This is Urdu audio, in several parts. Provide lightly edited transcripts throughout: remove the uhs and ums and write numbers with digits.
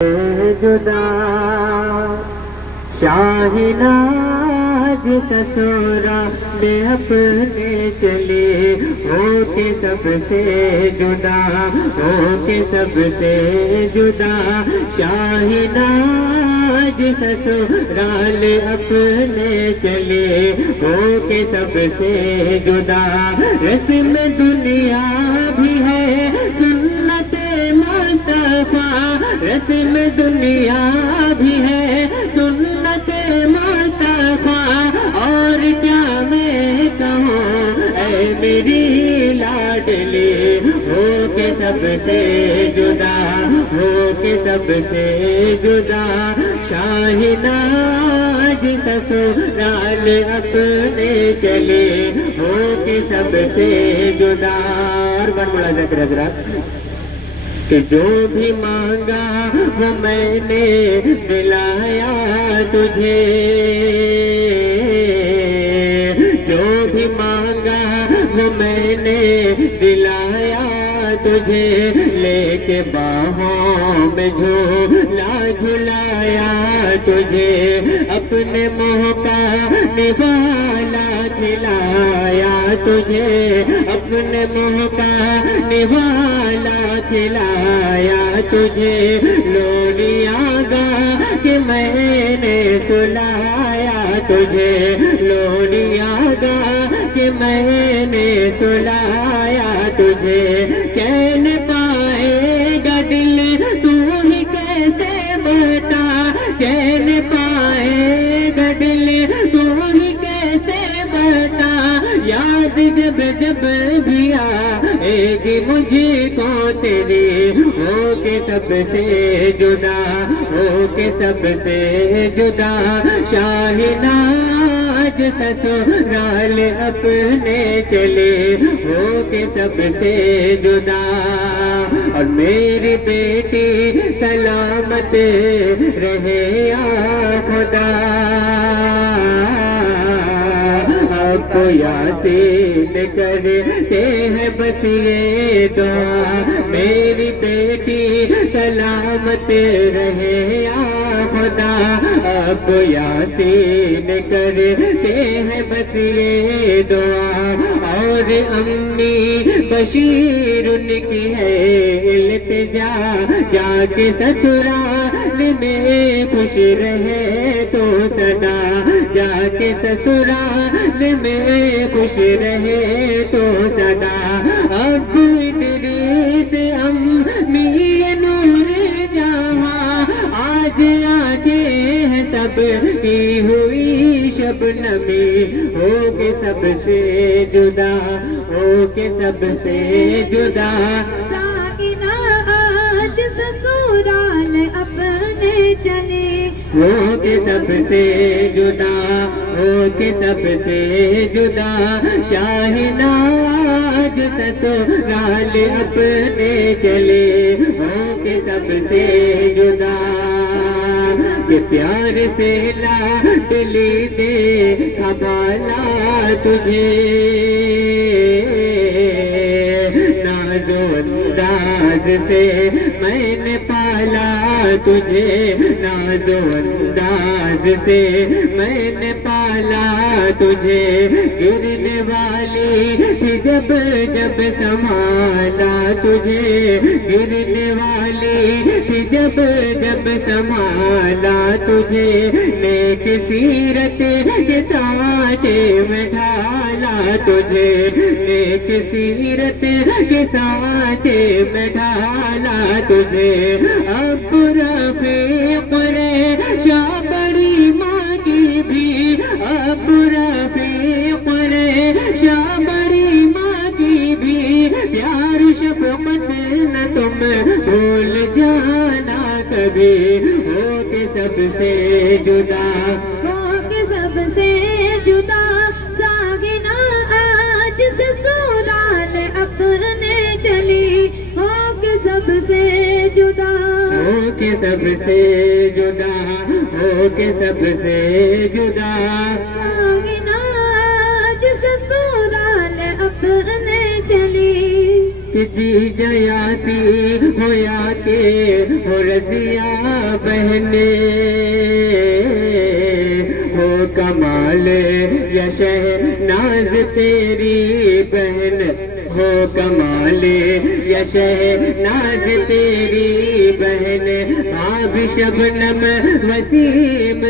جدا شاہناز سسورا میں اپنے چلے ہو کے سب سے جدا، ہو کے سب سے جدا، شاہناز سسرال اپنے چلے ہو کے سب سے جدا، رسم دنیا بھی ہے سنت مصطفیٰ، رسم دنیا بھی ہے سنت مصطفیٰ، اور کیا میں کہوں اے میری لاڈلی، ہو کے سب سے جدا، ہو کے سب سے جدا، شاہناز سسرال اپنے چلے ہو کے سب سے جدا۔ اور بڑھ بڑا ذکر حضرات کہ جو بھی مانگا وہ میں نے دلایا تجھے، جو بھی مانگا وہ میں نے دلایا تجھے، لے کے باہوں میں جھولا جھلایا تجھے، اپنے منہ کا نوالا کھلایا تجھے، اپنے منہ کا نوالا کھلایا تجھے، لولیاں گا کہ میں نے سلایا تجھے، لولیاں گا کہ میں نے سلایا تجھے، چین پائے گا دل تو ہی کیسے بتا، چین پائے گا دل تو ہی کیسے بتا، یاد جب جب بھی آئے گی مجھ کو تیری، ہو کے سب سے جدا، ہو کے سب سے جدا، شاہناز سسرال اپنے چلے ہو کے سب سے جدا، اور میری بیٹی سلامت رہے یا خدا، آپ کو یاسین کرتے ہیں بس یہ دعا، میری بیٹی سلامت رہے یا خدا، آپ کو یاسین کرتے ہیں بس یہ دعا، اور امی بشیر ان کی ہے التجا، جا کے سسرال میں خوش رہے تو سدا، جا کے سسرال میں خوش رہے تو سدا، اب ادریس امی نور جہاں، آج آگے ہے سب کی ہوئی شبنمی، ہو کے سب سے جدا، ہو کے سب سے جدا، ساکنہ آج سسرال اپنے چلے ہو کے سب سے جدا، ہو کے سب سے جدا، شاہناز سسرال اپنے چلے ہو کے سب سے جدا، کہ پیار سے لاڈلی دے حوالہ تجھے، ناز و انداز سے میں نے پالا تجھے، ناز و انداز سے میں نے پالا تجھے، گرنے والی تھی جب جب سنبھالا تجھے، گرنے والی تھی جب جب سنبھالا تجھے، نیک سیرت کے سانچے میں ڈھالا تجھے، نیک سیرت کے سانچے میں ڈھالا تجھے، اب رفیق شاہ بڑی ماں کی بھی، اب رفیق شاہ بڑی ماں کی بھی، پیار شفقت نہ تم بھول جانا کبھی، ہو کے سب سے جدا، ہو کے سب سے جدا، ساکنہ آج سسرال اپنے چلی ہو کے سب سے جدا، ہو کے سب سے جدا، ہو کے سب سے جدا، ساکنہ آج سسرال اپنے چلی جی جیاسی ہو یا کہ ہو رضیا بہنے ہو کمال یا شہناز تیری بہن ہو کمال یا شہناز تیری بہن باب شبنم وسیم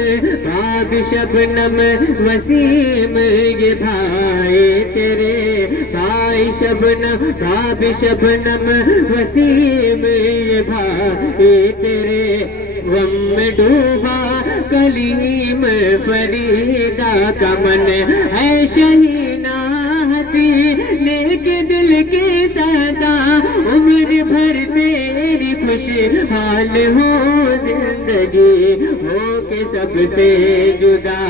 باب شبنم وسیم یہ بھائی تیرے بھائی شبنم باب شبنم وسیم یہ بھائی تیرے غم میں ڈوبا کلیم فریدہ کا من ہے شہینہ ہنسی نیک دل کی صدا عمر بھر تیری خوشحال ہو زندگی ہو کے سب سے جدا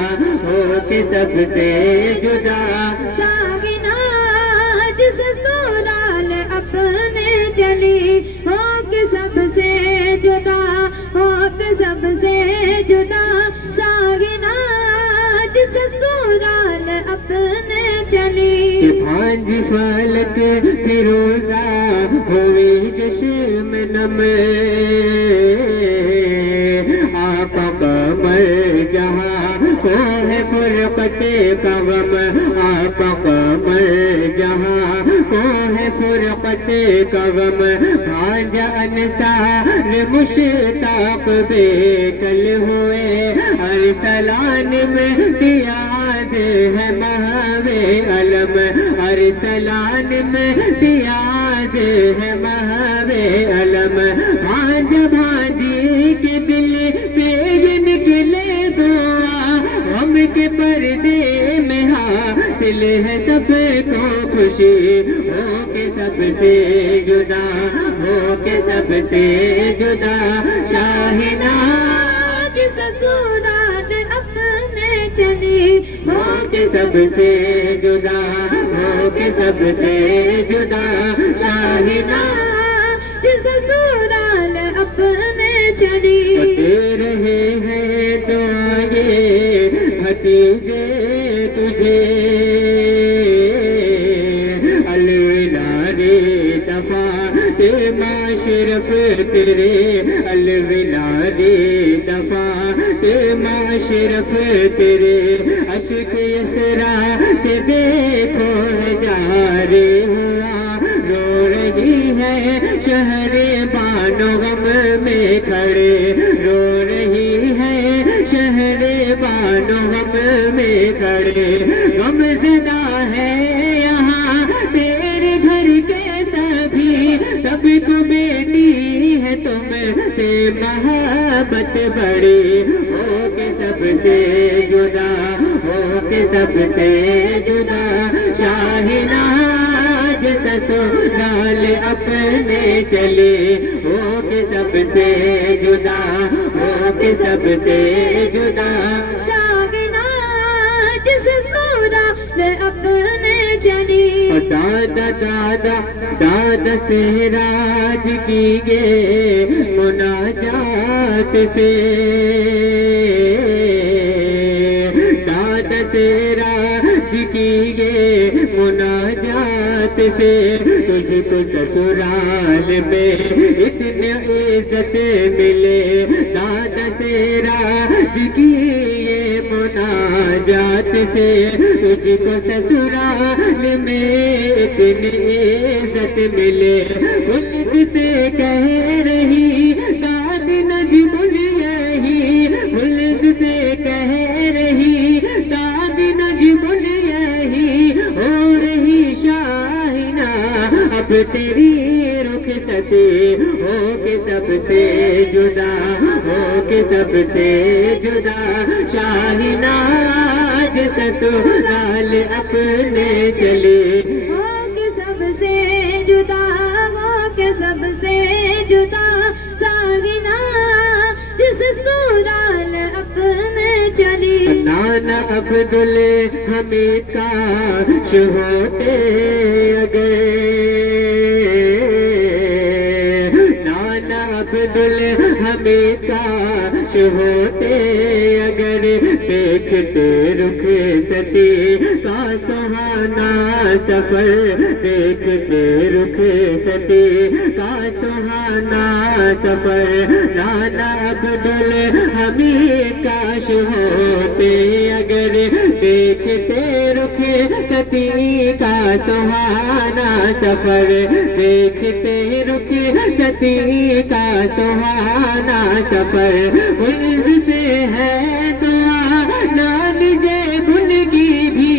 ہو کے سب سے جدا ساگنا جس سورال اپنے چلی ہو کے سب سے جدا ہو کے سب سے جدا ساگنا جس سورال اپنے چلی بھانج فالک فیروزہ ہوئی چشم نم آقا قمر جہاں کو ہے فرقت کا غم آقا قمر جہاں کو ہے فرقت کا غم بھانج انصار مشتاق بے کل ہوئے ارسلان میں پیاز ہے مہوے علم ارسلان میں پیاز ہے مہوے علم بھانج بھانجی کے دل سے یہ نکلے دعا غم کے پردے میں حاصل ہے سب کو خوشی ہو کے سب سے جدا ہو کے سب سے جدا شاہناز سسرال اپنے چلی ہو کے سب سے جدا ہو کے سب سے جدا شاہناز سسرال اپنے چلی دے رہے ہیں دعائیں بھتیجے تجھے الوداع دفاع معاشرف تیرے الوداع دفاع معاشرف تیرے اشک یسرا سے دیکھو جارے ہوا رو رہی ہے شہر بانو غم میں کھڑے رو رہی ہے شہر بانو غم میں کھڑے غم زدہ ہے یہاں تیرے گھر کے سبھی سب کو بیٹی ہے تم سے محبت بڑی ہو کے سب سے جدا ہو کے سب سے جدا شاہناز سسرال اپنے چلے ہو کے سب سے جدا ہو کے سب سے جدا ساگناز سسرال اپنے چلی دادا دادا دادا سے راج کی گے مناجات سے دادا سے راج کی گے مناجات سے تجھ کو سسرال میں اتنی عزت ملے دادا سے راج کی مناجات سے تجھ کو سسرال میں اتنی عزت ملے خلد سے کہہ رہی دادی نجم یہی خلد سے کہہ رہی دادی نجم یہی ہو رہی شاہینہ اب تیری رخصتی ہو کے سب سے جدا ہو کے سب سے جدا شاہناز سسرال اپنے چلی ہو کے سب سے جدا ہو کے سب سے جدا ساگناز سسرال اپنے چلی نانا عبدالحمید کاش ہوتے اگر نانا عبدالحمید کاش ہوتے اگر دیکھتے رخ ستی کا سہانا سفر دیکھتے رخ ستی کا سہانا سفر نانا عبدالحمید کاش ہوتے اگر دیکھتے رخ ستی کا سہانا سفر دیکھتے رخ ستی کا سہانا سفر ان سے ہے دعا نان جے بن کی بھی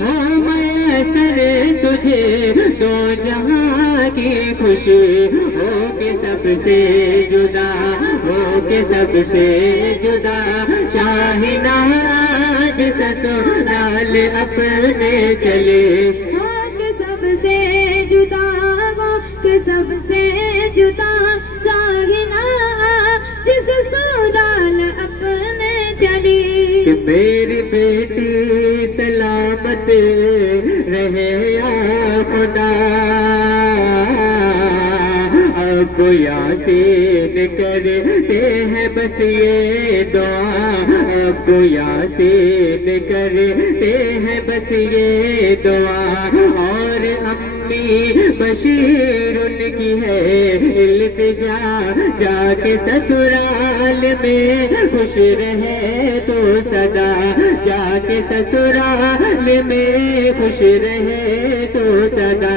ہو میسر تجھے دو جہاں کی خوشی ہو کے سب سے جدا ہو کے سب سے جدا شاہناز سسرال اپنے چلے ہو کے سب سے جدا ہو کے سب سے جدا ساہنا جس سسرال اپنے چلی کہ میری بیٹی سلامت رہے یا خدا اب یاسین کرتے ہیں بس یہ دعا اب یاسین کرتے ہیں بس یہ دعا اور امی بشیر ان کی ہے التجا جا کے سسرال میں خوش رہے تو سدا جا کے سسرال میں خوش رہے تو سدا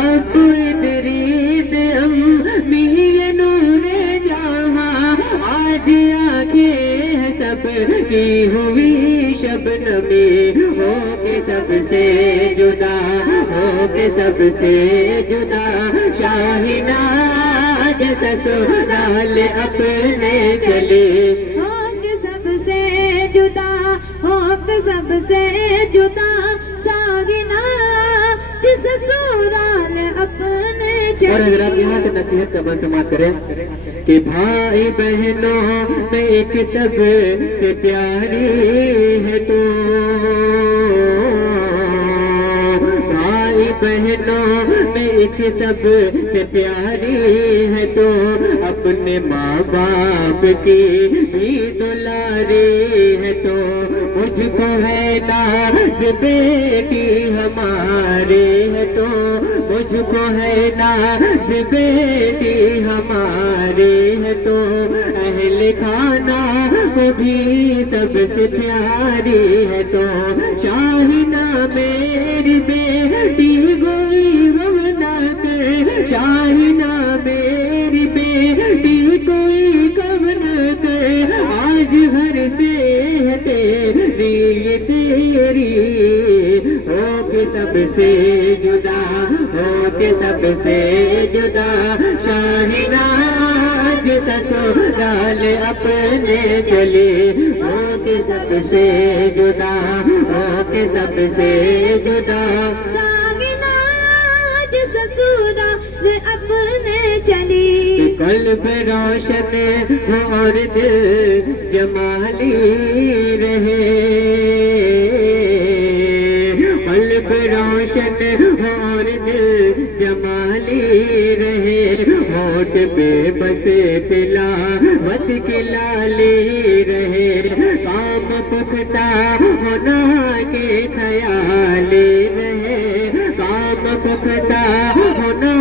اب ادریس امی نور جہاں آج آنکھیں ہیں سب کی ہوئی شبنمی ہو کے سب سے جدا ہو کے سب سے جدا شاہناز سسرال اپنے چلے ہو کے سب سے جدا ہو کے سب سے جدا ساہنا جس سسرال اپنے اور حضرات چلی یہاں سے نصیحت کا من سماعت کریں کہ بھائی بہنوں میں ایک سب سے پیاری ہے تو بھائی بہنوں میں ایک سب سے پیاری ہے تو اپنے ماں باپ کی بھی دلاری ہے تو مجھ کو ہے ناز بیٹی ہمارے ہے تو مجھ کو ہے ناز بیٹی ہمارے ہے تو اہل خانہ کو بھی سب سے پیاری ہے تو شاہینہ میری بیٹی گوئی غمنا کر شاہینہ میری بیٹی کوئی غم نہ کر آج ہر سے ہے تیری یہ تیری ہو کے سب سے جدا ہو کے سب سے جدا شاہناز سسرال اپنے چلے ہو کے سب سے جدا ہو کے سب سے جدا ساہنا جس سسرال اپنے چلی قلب روشن ہو اور دل جمالی رہے قلب روشن ہو اور دل جمالی رہے ہوٹ پہ بس تلاوت کی لالی رہے کام پختہ ہونا کے خیالی رہے کام پختہ ہونا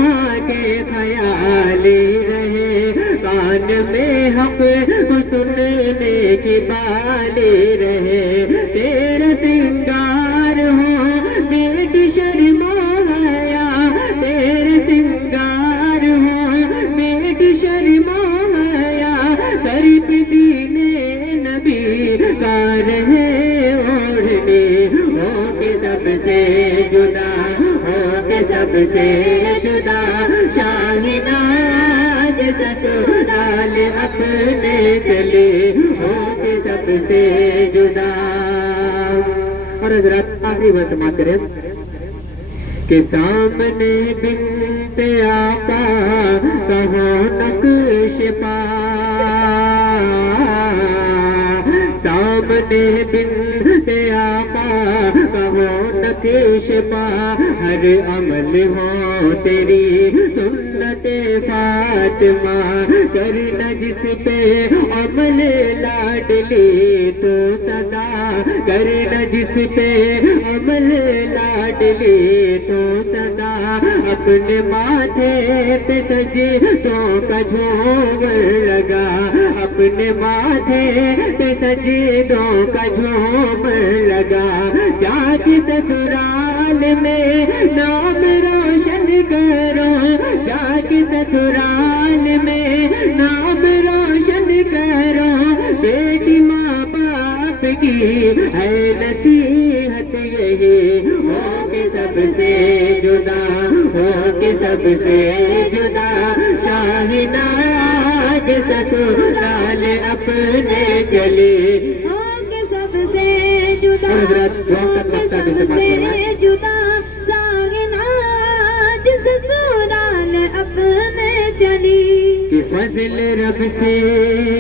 کے خیالی رہے کان میں حق کو سننے کی بالی رہے تیرا سنگار ہو بیٹی شرما حیا تیرے سنگار ہو بیٹی شرما حیا سر پہ دین نبی کا رہے اوڑھنے ہو کے سب سے جدا ہو کے سب سے جدا شاہناز سسرال اپنے چلے ہو کے سب سے جدا اور حضرات آخری بات سماعت کریں کہ سامنے بنت آقا کہو نقش پا سامنے بنت آقا کہو نقش پا ہر عمل ہو تیری سنت فاطمہ کرنا جس پہ عمل لاڈلی تو سدا کرنا جس پہ عمل لاڈلی تو صدا اپنے ماتھے پہ سجدوں کا جھومر لگا اپنے ماتھے پہ سجدوں کا جھومر لگا جا کے سسرال میں نام روشن کرو جا کے سسرال میں نام روشن کرو بیٹی ماں باپ کی ہے نصیحت یہی ہو کے سب سے جدا ہو کے سب سے جدا شاہناز سسرال اپنے چلی ہو کے سب سے جدا ہو کے سب سے جدا شاہناز سسرال اپنے چلی کہ فضل رب سے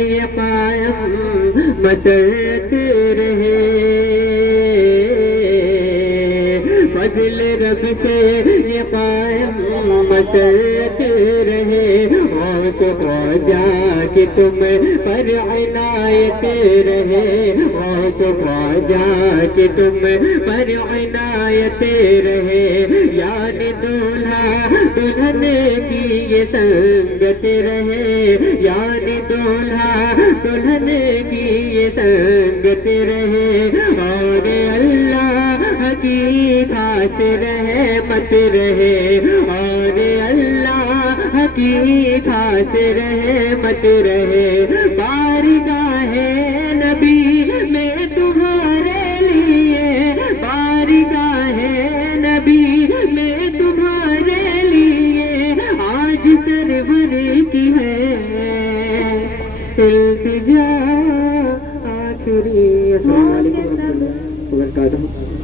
یہ قائم مسرت رہے فضل رب سے یہ قائم مسرت رہے غوث خواجہ کہ تم پر عنایت رہے غوث خواجہ کہ تم پر عنایت رہے یعنی دولہا دلہن کی یہ سنگت رہے یعنی دولہا دلہن کی یہ سنگت رہے اور اللہ کی خاص رحمت رہے اور اللہ کی خاص رحمت رہے بارگاہ نبی میں تمہارے لیے بارگاہ نبی میں تمہارے لیے آج سرور کی ہے التجا آخری السلام علیکم ورحمۃ اللہ وبرکاتہ